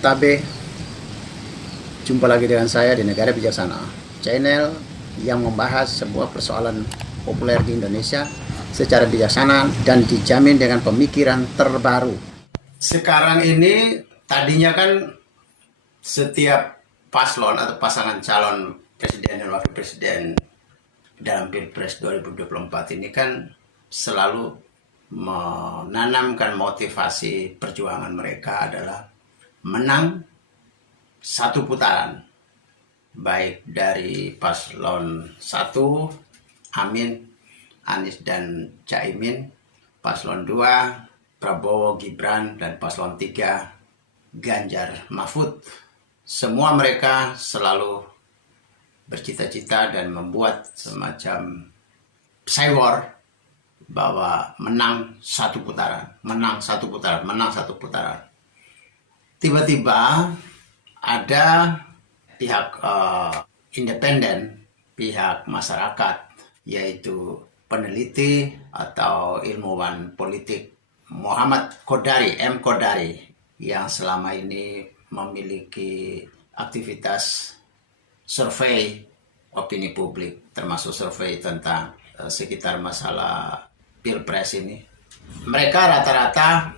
Tabe, jumpa lagi dengan saya di Negara Bijaksana, channel yang membahas sebuah persoalan populer di Indonesia secara bijaksana dan dijamin dengan pemikiran terbaru. Sekarang ini, tadinya kan setiap paslon atau pasangan calon presiden dan wakil presiden dalam Pilpres 2024 ini kan selalu menanamkan motivasi perjuangan mereka adalah menang satu putaran, baik dari paslon 1 Amin, Anies dan Caimin, paslon 2 Prabowo Gibran, dan paslon 3 Ganjar Mahfud. Semua mereka selalu bercita-cita dan membuat semacam cyber bahwa menang satu putaran, menang satu putaran, menang satu putaran. Tiba-tiba ada pihak independen, pihak masyarakat, yaitu peneliti atau ilmuwan politik Muhammad Kodari, M. Kodari, yang selama ini memiliki aktivitas survei opini publik, termasuk survei tentang sekitar masalah Pilpres ini. Mereka rata-rata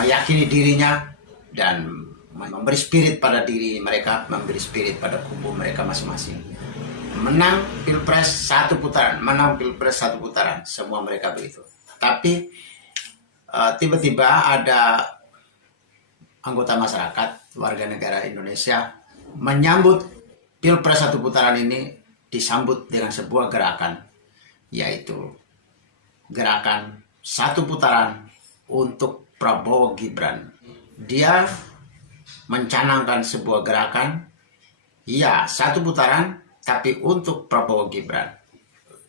meyakini dirinya dan memberi spirit pada diri mereka, memberi spirit pada kubu mereka masing-masing. Menang Pilpres satu putaran, menang Pilpres satu putaran, semua mereka begitu. Tapi tiba-tiba ada anggota masyarakat, warga negara Indonesia, menyambut Pilpres satu putaran ini disambut dengan sebuah gerakan, yaitu gerakan satu putaran untuk Prabowo Gibran. Dia mencanangkan sebuah gerakan, ya satu putaran, tapi untuk Prabowo Gibran.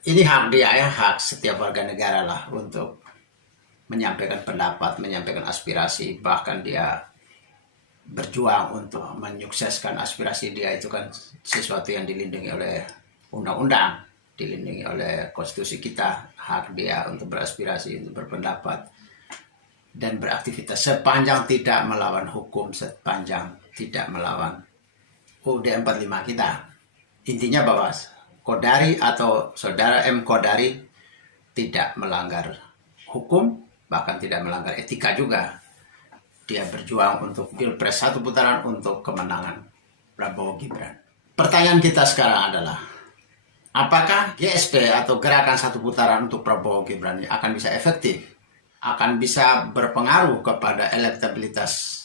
Ini hak dia ya, hak setiap warga negara lah untuk menyampaikan pendapat, menyampaikan aspirasi, bahkan dia berjuang untuk menyukseskan aspirasi dia. Itu kan sesuatu yang dilindungi oleh undang-undang, dilindungi oleh konstitusi kita, hak dia untuk beraspirasi, untuk berpendapat dan beraktivitas sepanjang tidak melawan hukum, sepanjang tidak melawan UUD 45 kita. Intinya bahwa Kodari atau saudara M. Kodari tidak melanggar hukum, bahkan tidak melanggar etika juga. Dia berjuang untuk Pilpres satu putaran untuk kemenangan Prabowo Gibran. Pertanyaan kita sekarang adalah, apakah GSP atau gerakan satu putaran untuk Prabowo Gibran ini akan bisa efektif? Akan bisa berpengaruh kepada elektabilitas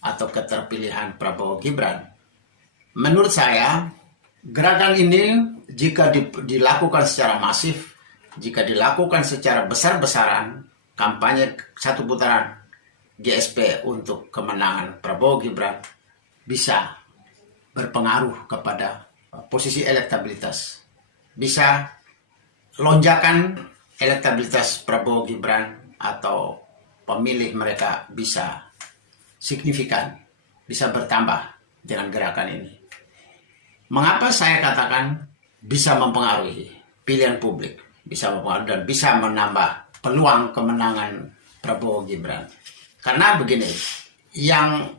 atau keterpilihan Prabowo Gibran? Menurut saya, gerakan ini jika dilakukan secara masif, jika dilakukan secara besar-besaran, kampanye satu putaran GSP untuk kemenangan Prabowo Gibran bisa berpengaruh kepada posisi elektabilitas. Bisa lonjakan elektabilitas Prabowo Gibran atau pemilih mereka bisa signifikan, bisa bertambah dengan gerakan ini. Mengapa saya katakan bisa mempengaruhi pilihan publik, bisa mempengaruhi dan bisa menambah peluang kemenangan Prabowo Gibran? Karena begini, yang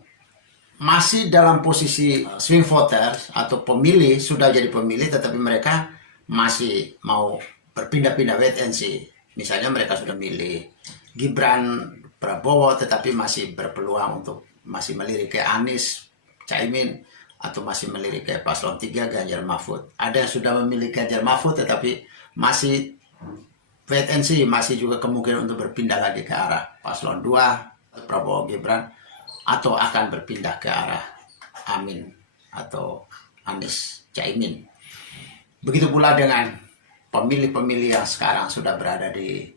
masih dalam posisi swing voters atau pemilih, sudah jadi pemilih tetapi mereka masih mau berpindah-pindah wait and see. Misalnya mereka sudah milih Gibran, Prabowo, tetapi masih berpeluang untuk masih melirik ke Anies, Caimin, atau masih melirik ke paslon 3 Ganjar Mahfud. Ada yang sudah memilih Ganjar Mahfud tetapi masih wait and see, masih juga kemungkinan untuk berpindah lagi ke arah paslon 2 Prabowo Gibran, atau akan berpindah ke arah Amin atau Anies Caimin. Begitu pula dengan pemilih-pemilih yang sekarang sudah berada di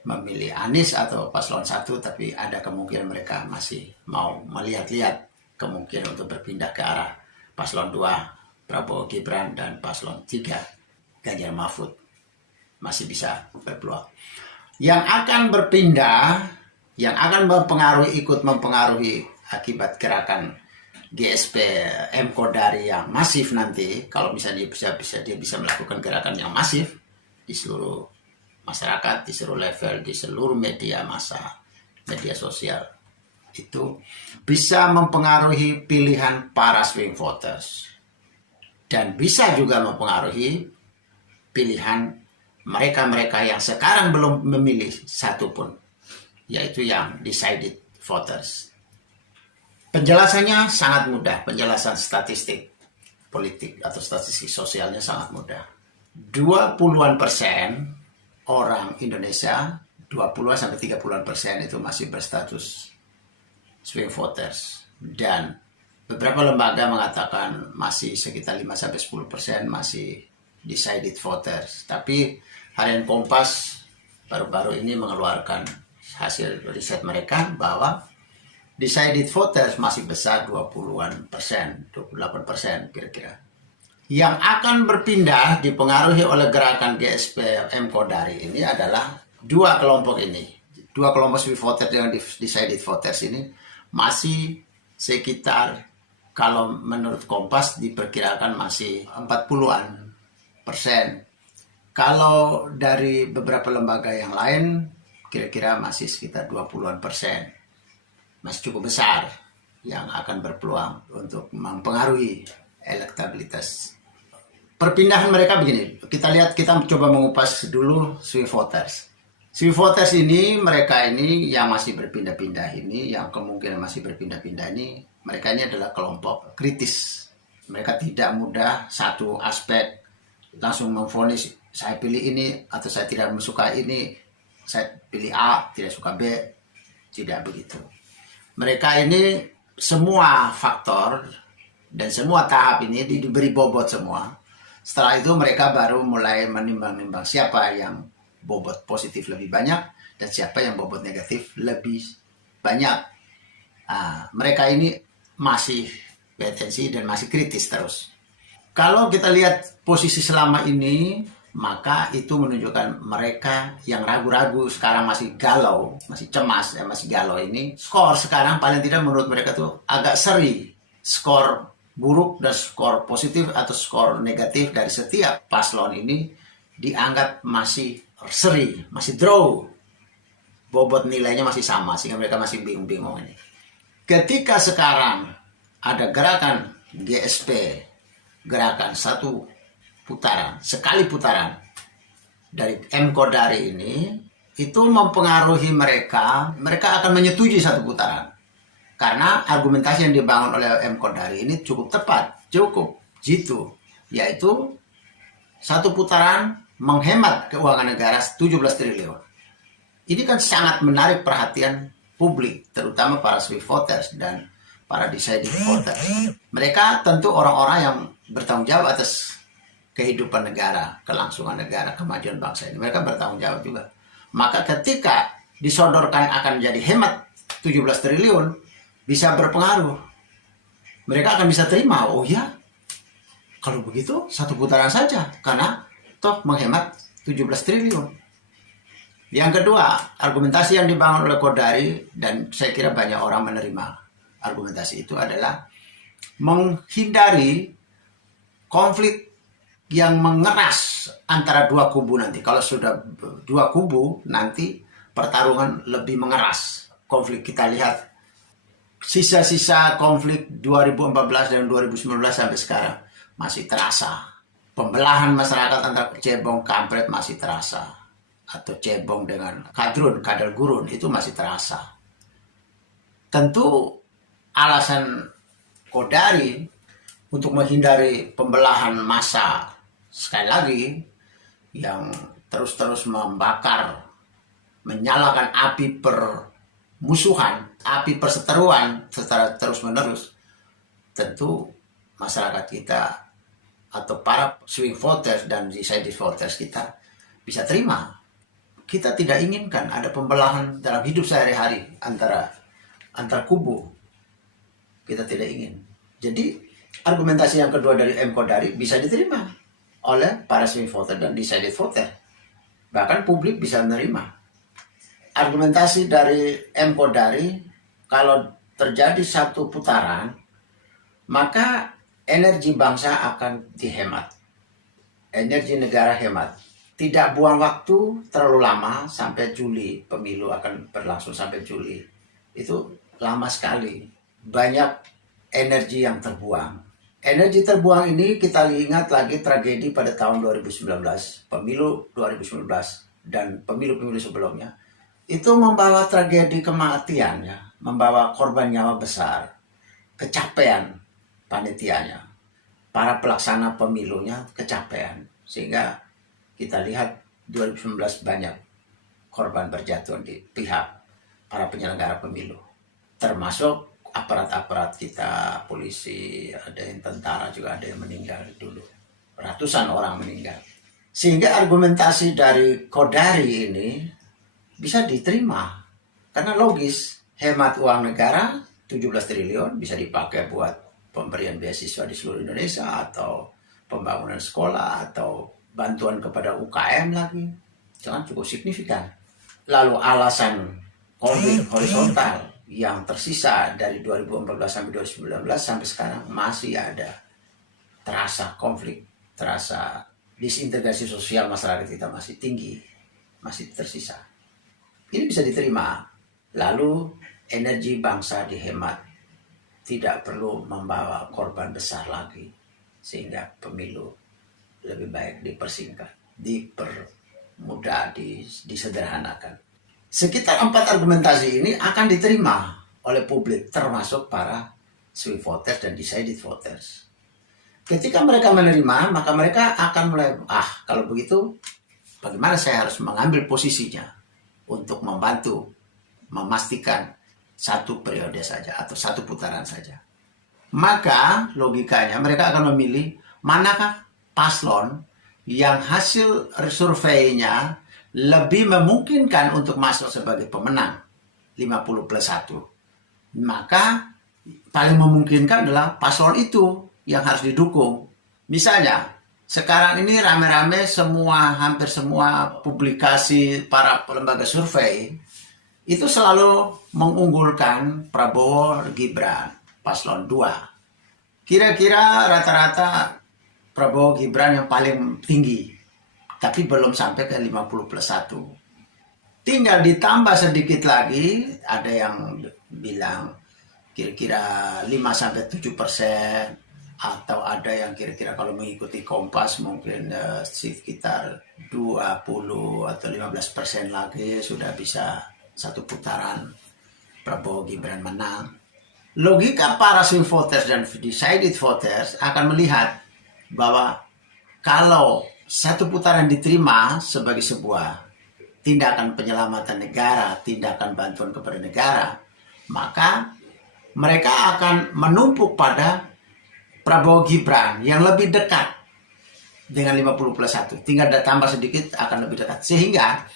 memilih Anies atau paslon 1, tapi ada kemungkinan mereka masih mau melihat-lihat kemungkinan untuk berpindah ke arah paslon 2 Prabowo Gibran dan paslon 3 Ganjar Mahfud. Masih bisa berpeluang. Yang akan berpindah, yang akan ikut mempengaruhi akibat gerakan GSP M. Kodari yang masif nanti, kalau misalnya dia bisa melakukan gerakan yang masif di seluruh masyarakat, di seluruh level, di seluruh media massa, media sosial, itu bisa mempengaruhi pilihan para swing voters dan bisa juga mempengaruhi pilihan mereka-mereka yang sekarang belum memilih satupun, yaitu yang decided voters. Penjelasannya sangat mudah, penjelasan statistik politik atau statistik sosialnya sangat mudah. 20% orang Indonesia, 20 sampai 30% itu masih berstatus swing voters, dan beberapa lembaga mengatakan masih sekitar 5 sampai 10% masih decided voters. Tapi Harian Kompas baru-baru ini mengeluarkan hasil riset mereka bahwa decided voters masih besar 20-an%, 28% kira-kira. Yang akan berpindah dipengaruhi oleh gerakan GSP M Kodari ini adalah dua kelompok ini. Dua kelompok swing voters dengan decided voters ini masih sekitar, kalau menurut Kompas diperkirakan masih 40-an%. Kalau dari beberapa lembaga yang lain kira-kira masih sekitar 20-an%. Masih cukup besar yang akan berpeluang untuk mempengaruhi elektabilitas. Perpindahan mereka begini, kita coba mengupas dulu swing voters. Swing voters ini, mereka ini yang masih berpindah-pindah ini, yang kemungkinan masih berpindah-pindah ini, mereka ini adalah kelompok kritis. Mereka tidak mudah satu aspek langsung memvonis saya pilih ini atau saya tidak suka ini, saya pilih A, tidak suka B, tidak begitu. Mereka ini semua faktor dan semua tahap ini diberi bobot semua. Setelah itu mereka baru mulai menimbang-nimbang siapa yang bobot positif lebih banyak dan siapa yang bobot negatif lebih banyak. Mereka ini masih wait-and-see dan masih kritis terus. Kalau kita lihat posisi selama ini, maka itu menunjukkan mereka yang ragu-ragu sekarang masih galau, masih cemas, masih galau ini. Skor sekarang paling tidak menurut mereka tuh agak seri. Skor buruk dan skor positif atau skor negatif dari setiap paslon ini dianggap masih seri, masih draw. Bobot nilainya masih sama, sehingga mereka masih bingung-bingung ini. Ketika sekarang ada gerakan GSP, gerakan satu putaran, sekali putaran dari M Kodari ini, itu mempengaruhi mereka akan menyetujui satu putaran. Karena argumentasi yang dibangun oleh M Kodari ini cukup tepat, cukup jitu, yaitu satu putaran menghemat keuangan negara 17 triliun. Ini kan sangat menarik perhatian publik, terutama para swing voters dan para decided voters. Mereka tentu orang-orang yang bertanggung jawab atas kehidupan negara, kelangsungan negara, kemajuan bangsa ini. Mereka bertanggung jawab juga. Maka ketika disodorkan akan jadi hemat 17 triliun, bisa berpengaruh. Mereka akan bisa terima, oh ya, kalau begitu satu putaran saja, karena toh menghemat 17 triliun. Yang kedua, argumentasi yang dibangun oleh Kodari, dan saya kira banyak orang menerima argumentasi itu, adalah menghindari konflik yang mengeras antara dua kubu nanti. Kalau sudah dua kubu, nanti pertarungan lebih mengeras. Konflik kita lihat, sisa-sisa konflik 2014 dan 2019 sampai sekarang masih terasa. Pembelahan masyarakat antara cebong kampret masih terasa. Atau cebong dengan kadal gurun itu masih terasa. Tentu alasan Kodari untuk menghindari pembelahan massa, sekali lagi, yang terus-terus membakar, menyalakan api permusuhan, api perseteruan secara terus-menerus, tentu masyarakat kita atau para swing voters dan decided voters kita bisa terima. Kita tidak inginkan ada pembelahan dalam hidup sehari-hari antara kubu. Kita tidak ingin. Jadi argumentasi yang kedua dari M Kodari bisa diterima oleh para swing voter dan decided voter. Bahkan publik bisa menerima. Argumentasi dari M Kodari, kalau terjadi satu putaran, maka energi bangsa akan dihemat. Energi negara hemat. Tidak buang waktu terlalu lama sampai Juli, pemilu akan berlangsung sampai Juli. Itu lama sekali. Banyak energi yang terbuang. Energi terbuang ini kita ingat lagi tragedi pada tahun 2019, pemilu 2019 dan pemilu-pemilu sebelumnya. Itu membawa tragedi kematian ya, membawa korban nyawa besar, kecapean panitianya, para pelaksana pemilunya kecapean. Sehingga kita lihat 2019 banyak korban berjatuhan di pihak para penyelenggara pemilu. Termasuk aparat-aparat kita, polisi, ada yang tentara juga ada yang meninggal dulu. Ratusan orang meninggal. Sehingga argumentasi dari Qodari ini bisa diterima. Karena logis, hemat uang negara 17 triliun bisa dipakai buat pemberian beasiswa di seluruh Indonesia atau pembangunan sekolah atau bantuan kepada UKM lagi. Jangan cukup signifikan. Lalu alasan konflik horizontal yang tersisa dari 2014 sampai 2019 sampai sekarang masih ada. Terasa konflik, terasa disintegrasi sosial masyarakat kita masih tinggi, masih tersisa. Ini bisa diterima. Lalu energi bangsa dihemat, tidak perlu membawa korban besar lagi, sehingga pemilu lebih baik dipersingkat, dipermudah, disederhanakan. Sekitar 4 argumentasi ini akan diterima oleh publik, termasuk para swing voters dan decided voters. Ketika mereka menerima, maka mereka akan mulai, kalau begitu bagaimana saya harus mengambil posisinya untuk membantu memastikan satu periode saja atau satu putaran saja. Maka logikanya mereka akan memilih manakah paslon yang hasil surveinya lebih memungkinkan untuk masuk sebagai pemenang 50+1. Maka paling memungkinkan adalah paslon itu yang harus didukung. Misalnya sekarang ini rame-rame hampir semua publikasi para lembaga survei itu selalu mengunggulkan Prabowo Gibran, paslon 2. Kira-kira rata-rata Prabowo Gibran yang paling tinggi, tapi belum sampai ke 50+1. Tinggal ditambah sedikit lagi, ada yang bilang kira-kira 5-7%, atau ada yang kira-kira kalau mengikuti Kompas mungkin sekitar 20 atau 15% lagi sudah bisa satu putaran Prabowo Gibran menang. Logika para swing voters dan decided voters akan melihat bahwa kalau satu putaran diterima sebagai sebuah tindakan penyelamatan negara, tindakan bantuan kepada negara, maka mereka akan menumpuk pada Prabowo Gibran yang lebih dekat dengan 50+1. Tinggal tambah sedikit akan lebih dekat. Sehingga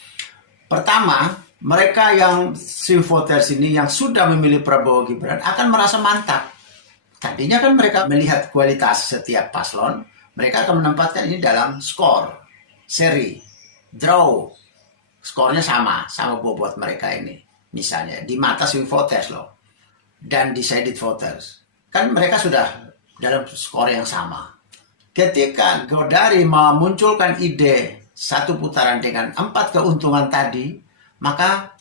pertama, mereka yang swing voters ini yang sudah memilih Prabowo Gibran akan merasa mantap. Tadinya kan mereka melihat kualitas setiap paslon, mereka akan menempatkan ini dalam skor, seri, draw. Skornya sama bobot mereka ini. Misalnya di mata swing voters loh dan decided voters. Kan mereka sudah dalam skor yang sama. Ketika Qodari memunculkan ide satu putaran dengan 4 keuntungan tadi, maka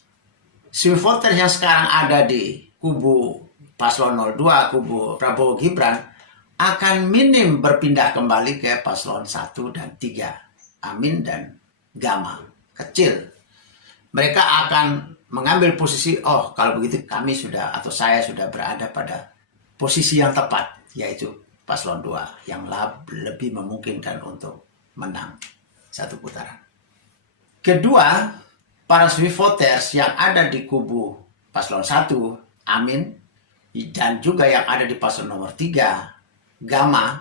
swing voters yang sekarang ada di kubu paslon 02, kubu Prabowo Gibran, akan minim berpindah kembali ke paslon 1 dan 3, Amin dan Gama. Kecil. Mereka akan mengambil posisi, kalau begitu kami sudah, atau saya sudah berada pada posisi yang tepat, yaitu paslon 2 yang lebih memungkinkan untuk menang satu putaran. Kedua, para swing voters yang ada di kubu paslon 1, Amin, dan juga yang ada di paslon nomor 3, Gama,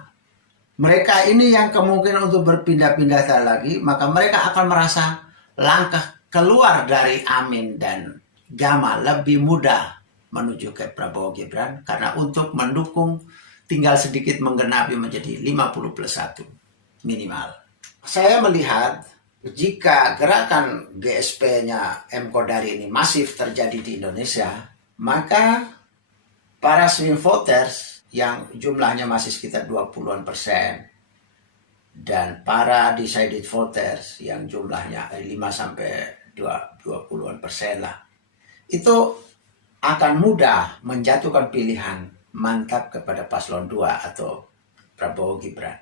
mereka ini yang kemungkinan untuk berpindah-pindah lagi, maka mereka akan merasa langkah keluar dari Amin dan Gama lebih mudah menuju ke Prabowo Gibran, karena untuk mendukung tinggal sedikit menggenapi menjadi 50+1 minimal. Saya melihat jika gerakan GSP-nya M. Qodari ini masif terjadi di Indonesia, maka para swing voters yang jumlahnya masih sekitar 20% dan para decided voters yang jumlahnya 5-20% lah, itu akan mudah menjatuhkan pilihan mantap kepada paslon 2 atau Prabowo Gibran.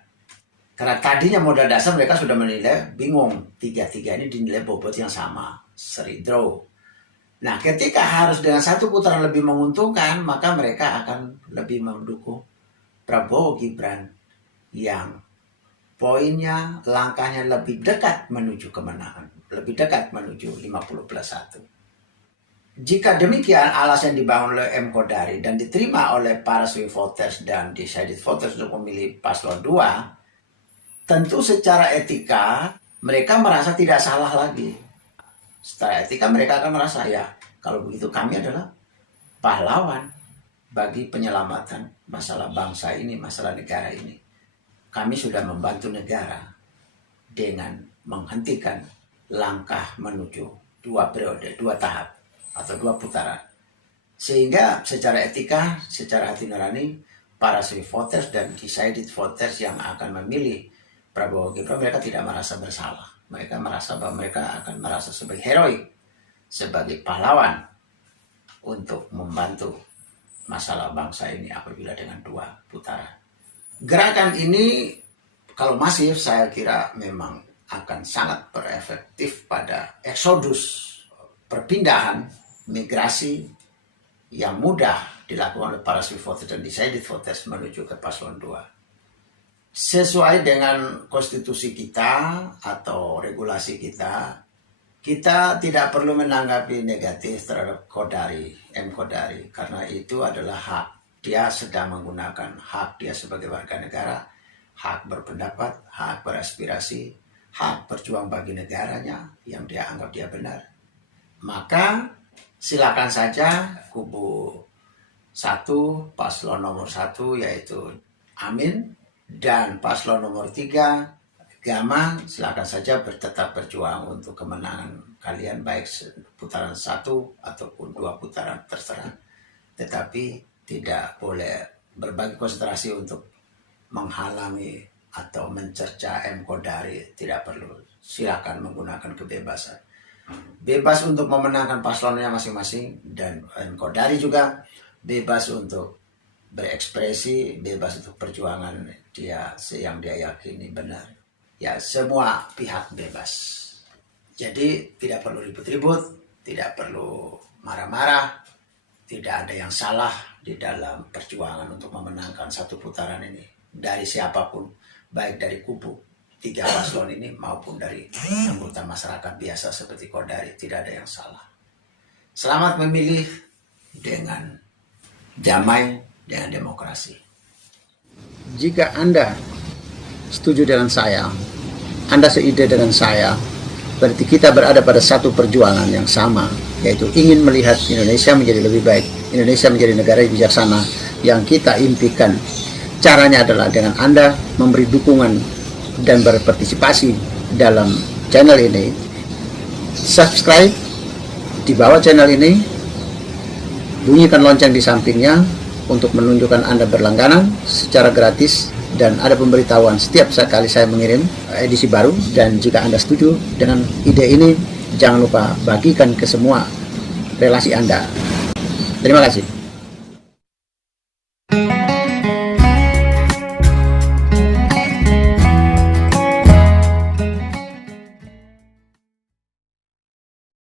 Karena tadinya modal dasar mereka sudah menilai bingung, tiga-tiga ini dinilai bobot yang sama, seri draw. Nah, ketika harus dengan satu putaran lebih menguntungkan, maka mereka akan lebih mendukung Prabowo Gibran yang poinnya, langkahnya lebih dekat menuju kemenangan, lebih dekat menuju 50+1. Jika demikian alasan dibangun oleh M. Kodari dan diterima oleh para swing voters dan decided voters untuk memilih paslon 2, tentu secara etika mereka merasa tidak salah lagi. Secara etika mereka akan merasa, ya kalau begitu kami adalah pahlawan bagi penyelamatan masalah bangsa ini, masalah negara ini. Kami sudah membantu negara dengan menghentikan langkah menuju 2 periode, 2 tahap atau 2 putaran. Sehingga secara etika, secara hati nurani, para swing voters dan decided voters yang akan memilih Prabowo Gibran, mereka tidak merasa bersalah. Mereka merasa bahwa mereka akan merasa sebagai heroik, sebagai pahlawan untuk membantu masalah bangsa ini apabila dengan 2 putaran. Gerakan ini kalau masif, saya kira memang akan sangat berefektif pada eksodus, perpindahan, migrasi yang mudah dilakukan oleh para swing voters dan decided voters menuju ke paslon 2. Sesuai dengan konstitusi kita atau regulasi kita, kita tidak perlu menanggapi negatif terhadap Kodari, M. Kodari, karena itu adalah hak. Dia sedang menggunakan hak dia sebagai warga negara, hak berpendapat, hak beraspirasi, hak berjuang bagi negaranya yang dia anggap dia benar. Maka silakan saja kubu 1, paslon nomor 1 yaitu Amin, dan paslon nomor 3 Gama, silakan saja tetap berjuang untuk kemenangan kalian, baik putaran 1 ataupun 2 putaran, terserah. Tetapi tidak boleh berbagi konsentrasi untuk menghalangi atau mencerca M. Kodari, tidak perlu. Silakan menggunakan kebebasan. Bebas untuk memenangkan paslonnya masing-masing, dan M. Kodari juga bebas untuk berekspresi, bebas untuk perjuangan dia yang dia yakini benar. Ya, semua pihak bebas. Jadi tidak perlu ribut-ribut, tidak perlu marah-marah, tidak ada yang salah di dalam perjuangan untuk memenangkan 1 putaran ini. Dari siapapun, baik dari kubu 3 paslon ini maupun dari anggota masyarakat biasa seperti Kodari, tidak ada yang salah. Selamat memilih dengan damai, dengan demokrasi. Jika Anda setuju dengan saya, Anda seide dengan saya, berarti kita berada pada satu perjuangan yang sama, yaitu ingin melihat Indonesia menjadi lebih baik, Indonesia menjadi negara yang bijaksana yang kita impikan. Caranya adalah dengan Anda memberi dukungan dan berpartisipasi dalam channel ini. Subscribe di bawah channel ini, bunyikan lonceng di sampingnya untuk menunjukkan Anda berlangganan secara gratis, dan ada pemberitahuan setiap kali saya mengirim edisi baru. Dan jika Anda setuju dengan ide ini, jangan lupa bagikan ke semua relasi Anda. Terima kasih.